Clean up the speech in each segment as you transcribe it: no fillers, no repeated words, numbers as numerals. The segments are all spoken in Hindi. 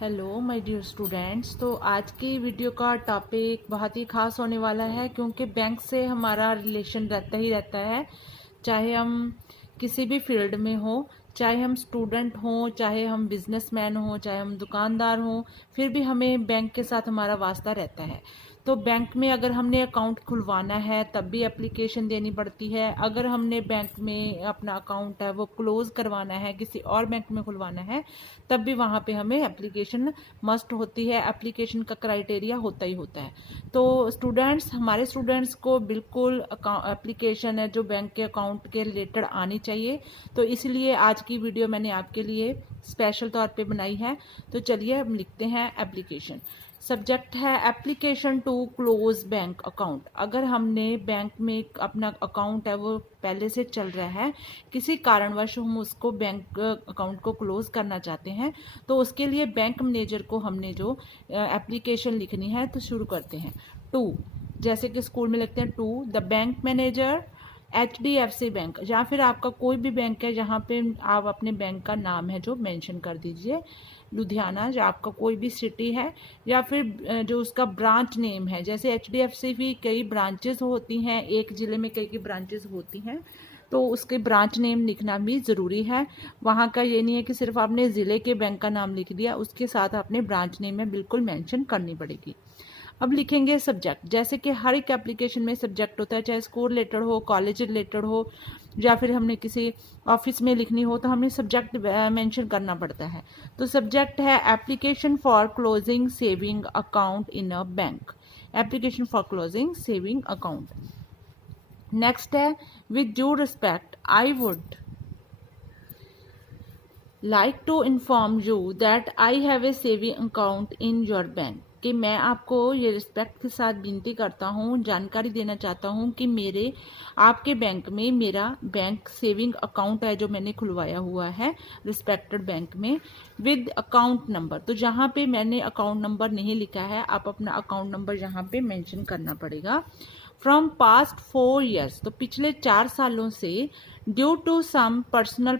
Hello my dear students. तो आज की वीडियो का टॉपिक बहुत ही खास होने वाला है, क्योंकि बैंक से हमारा रिलेशन रहता है। चाहे हम किसी भी फील्ड में हो, चाहे हम स्टूडेंट हों, चाहे हम बिजनेसमैन हों, चाहे हम दुकानदार हों, फिर भी हमें बैंक के साथ हमारा वास्ता रहता है। तो बैंक में अगर हमने अकाउंट खुलवाना है तब भी एप्लीकेशन देनी पड़ती है। अगर हमने बैंक में अपना अकाउंट है वो क्लोज करवाना है, किसी और बैंक में खुलवाना है, तब भी वहाँ पे हमें एप्लीकेशन मस्ट होती है। एप्लीकेशन का क्राइटेरिया होता ही होता है। तो हमारे स्टूडेंट्स को बिल्कुल एप्लीकेशन है जो बैंक के अकाउंट के रिलेटेड आनी चाहिए। तो इसलिए आज की वीडियो मैंने आपके लिए स्पेशल तौर पे बनाई है। तो चलिए हम लिखते हैं एप्लीकेशन। सब्जेक्ट है application to close bank account. अगर हमने बैंक में अपना अकाउंट है वो पहले से चल रहा है, किसी कारणवश हम उसको बैंक अकाउंट को क्लोज करना चाहते हैं, तो उसके लिए बैंक मैनेजर को हमने जो एप्लीकेशन लिखनी है, तो शुरू करते हैं। टू, जैसे कि स्कूल में लिखते हैं to the bank manager HDFC bank, या फिर आपका कोई भी बैंक है जहाँ पे आप अपने बैंक का नाम है जो मेंशन कर दीजिए। लुधियाना, या आपका कोई भी सिटी है, या फिर जो उसका ब्रांच नेम है। जैसे HDFC भी कई ब्रांचेस होती हैं, एक ज़िले में कई ब्रांचेस होती हैं, तो उसके ब्रांच नेम लिखना भी ज़रूरी है। वहाँ का ये नहीं है कि सिर्फ आपने ज़िले के बैंक का नाम लिख दिया, उसके साथ आपने ब्रांच नेम में बिल्कुल मेंशन करनी पड़ेगी। अब लिखेंगे सब्जेक्ट। जैसे कि हर एक एप्लीकेशन में सब्जेक्ट होता है, चाहे स्कूल रिलेटेड हो, कॉलेज रिलेटेड हो, या फिर हमने किसी ऑफिस में लिखनी हो, तो हमें सब्जेक्ट मेंशन करना पड़ता है। तो सब्जेक्ट है application for closing saving account in a bank. Application for closing saving account. Next है with due respect I would like to inform you that I have a saving account in your bank। कि मैं आपको ये रिस्पेक्ट के साथ विनती करता हूँ, जानकारी देना चाहता हूँ कि मेरे आपके बैंक में मेरा बैंक सेविंग अकाउंट है जो मैंने खुलवाया हुआ है रिस्पेक्टेड बैंक में, विद अकाउंट नंबर। तो जहाँ पे मैंने अकाउंट नंबर नहीं लिखा है, आप अपना अकाउंट नंबर यहाँ पे मेंशन करना पड़ेगा। फ्रॉम पास्ट 4 years, तो पिछले 4 सालों से, ड्यू टू सम पर्सनल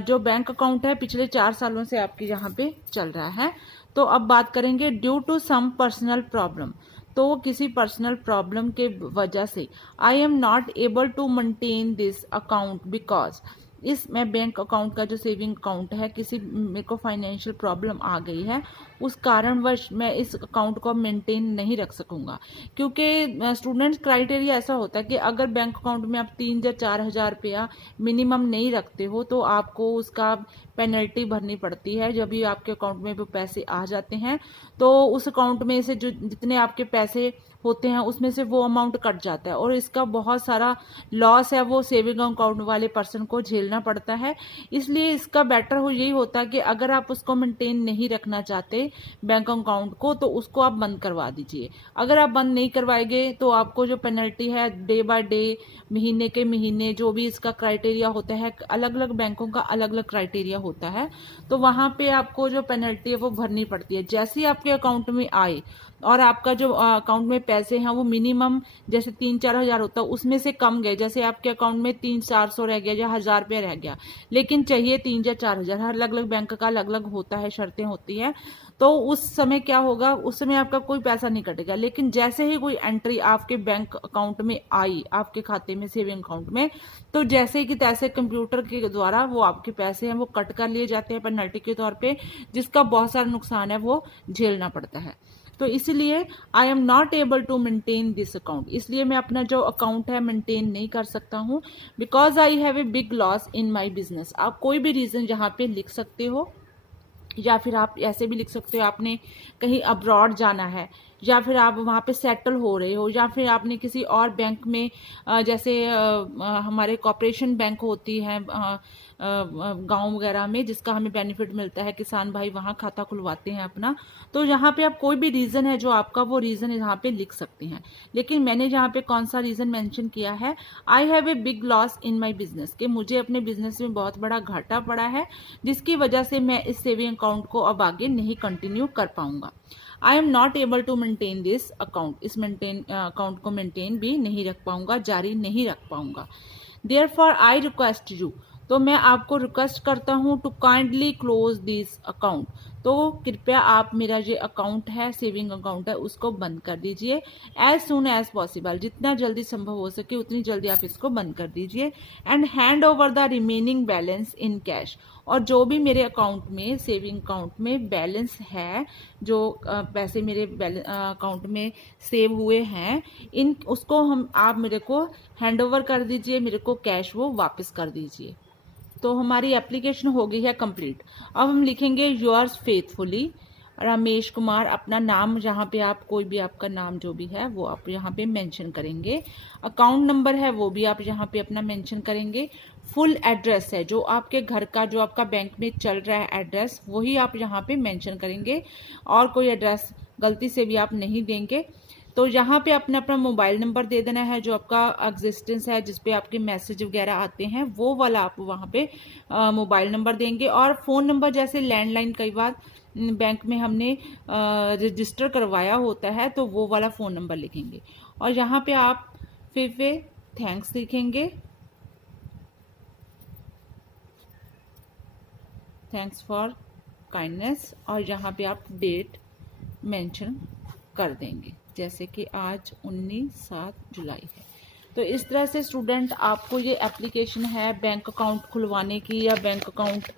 जो बैंक अकाउंट है पिछले 4 सालों से आपके यहाँ पे चल रहा है। तो अब बात करेंगे due to some personal problem. तो किसी पर्सनल प्रॉब्लम के वजह से I am not able to maintain this account because, इस मैं बैंक अकाउंट का जो सेविंग अकाउंट है, किसी मेरे को फाइनेंशियल प्रॉब्लम आ गई है, उस कारणवश मैं इस अकाउंट को मेंटेन नहीं रख सकूंगा। क्योंकि स्टूडेंट्स क्राइटेरिया ऐसा होता है कि अगर बैंक अकाउंट में आप 3 या 4 हज़ार रुपया मिनिमम नहीं रखते हो, तो आपको उसका पेनल्टी भरनी पड़ती है। जब भी आपके अकाउंट में वो पैसे आ जाते हैं, तो उस अकाउंट में से जो जितने आपके पैसे होते हैं उसमें से वो अमाउंट कट जाता है, और इसका बहुत सारा लॉस है वो सेविंग अकाउंट वाले पर्सन को झेलना पड़ता है। इसलिए इसका बेटर यही होता है कि अगर आप उसको मेंटेन नहीं रखना चाहते बैंक अकाउंट को, तो उसको आप बंद करवा दीजिए। अगर आप बंद नहीं करवाएंगे तो आपको जो पेनल्टी है डे बाय डे, महीने के महीने, जो भी इसका क्राइटेरिया होता है, अलग अलग बैंकों का अलग अलग क्राइटेरिया होता है, तो वहां पे आपको जो पेनल्टी है वो भरनी पड़ती है। जैसे ही आपके अकाउंट में आए और आपका जो अकाउंट में पैसे हैं वो मिनिमम जैसे 3-4 हज़ार होता है, उसमें से कम गए, जैसे आपके अकाउंट में 300-400 रह गया या 1000 रुपया रह गया, लेकिन चाहिए 3 या 4 हज़ार, हर अलग अलग बैंक का अलग अलग होता है, शर्तें होती है, तो उस समय क्या होगा, उस समय आपका कोई पैसा नहीं कटेगा। लेकिन जैसे ही कोई एंट्री आपके बैंक अकाउंट में आई, आपके खाते में, सेविंग अकाउंट में, तो जैसे ही कि तैसे कंप्यूटर के द्वारा वो आपके पैसे हैं वो कट कर लिए जाते हैं पेनल्टी के तौर पे, जिसका बहुत सारा नुकसान है वो झेलना पड़ता है। तो इसलिए I am not able to maintain this account, इसलिए मैं अपना जो अकाउंट है मेंटेन नहीं कर सकता हूँ। Because I have a big loss in my business. आप कोई भी रीजन यहाँ पे लिख सकते हो, या फिर आप ऐसे भी लिख सकते हो आपने कहीं अब्रॉड जाना है, या फिर आप वहाँ पे सेटल हो रहे हो, या फिर आपने किसी और बैंक में जैसे हमारे कॉर्पोरेशन बैंक होती है गांव वगैरह में, जिसका हमें बेनिफिट मिलता है, किसान भाई वहाँ खाता खुलवाते हैं अपना। तो यहाँ पे आप कोई भी रीज़न है जो आपका, वो रीज़न यहाँ पे लिख सकते हैं। लेकिन मैंने यहाँ पे कौन सा रीज़न मेंशन किया है, I have a big loss in my business, कि मुझे अपने बिजनेस में बहुत बड़ा घाटा पड़ा है, जिसकी वजह से मैं इस सेविंग अकाउंट को अब आगे नहीं कंटिन्यू कर पाऊंगा। I am not able to maintain this account, इस अकाउंट को मेंटेन भी नहीं रख पाऊंगा, जारी नहीं रख पाऊंगा। देयरफॉर आई रिक्वेस्ट यू, तो मैं आपको रिक्वेस्ट करता हूँ to kindly close this account. तो कृपया आप मेरा जो अकाउंट है, सेविंग अकाउंट है, उसको बंद कर दीजिए एज सुन एज पॉसिबल। जितना जल्दी संभव हो सके उतनी जल्दी आप इसको बंद कर दीजिए and hand over the remaining balance in cash. और जो भी मेरे अकाउंट में, सेविंग अकाउंट में बैलेंस है, जो पैसे मेरे अकाउंट में सेव हुए हैं, इन उसको आप मेरे को हैंड ओवर कर दीजिए, मेरे को कैश वो वापस कर दीजिए। तो हमारी एप्लीकेशन हो गई है कंप्लीट। अब हम लिखेंगे योर्स फेथफुली रमेश कुमार। अपना नाम, जहाँ पे आप कोई भी आपका नाम जो भी है वो आप यहाँ पे मेंशन करेंगे। अकाउंट नंबर है वो भी आप यहाँ पे अपना मेंशन करेंगे। फुल एड्रेस है जो आपके घर का, जो आपका बैंक में चल रहा है एड्रेस, वही आप यहाँ पे मेंशन करेंगे और कोई एड्रेस गलती से भी आप नहीं देंगे। तो यहाँ पे अपना अपना मोबाइल नंबर दे देना है, जो आपका एग्जिस्टेंस है, जिस पे आपके मैसेज वगैरह आते हैं, वो वाला आप वहाँ पे मोबाइल नंबर देंगे। और फ़ोन नंबर, जैसे लैंडलाइन कई बार बैंक में हमने रजिस्टर करवाया होता है, तो वो वाला फ़ोन नंबर लिखेंगे। और यहाँ पे आप फिर थैंक्स लिखेंगे, थैंक्स फॉर काइंडनेस, और यहाँ पे आप डेट मेंशन कर देंगे, जैसे कि आज 19/7 जुलाई है। तो इस तरह से स्टूडेंट आपको ये एप्लीकेशन है बैंक अकाउंट खुलवाने की या बैंक अकाउंट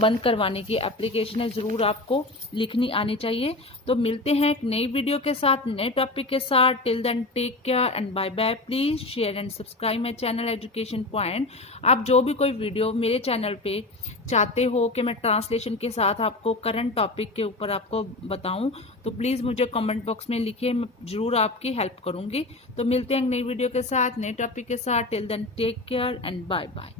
बंद करवाने की एप्लीकेशन है, ज़रूर आपको लिखनी आनी चाहिए। तो मिलते हैं एक नई वीडियो के साथ, नए टॉपिक के साथ। Till then take care and bye bye. Please share and subscribe my channel education point. आप जो भी कोई वीडियो मेरे चैनल पे चाहते हो कि मैं ट्रांसलेशन के साथ आपको करंट टॉपिक के ऊपर आपको बताऊं, तो प्लीज़ मुझे कमेंट बॉक्स में लिखिए, मैं ज़रूर आपकी हेल्प करूंगी। तो मिलते हैं नई वीडियो के साथ, नए टॉपिक के साथ। Till then take care and bye bye.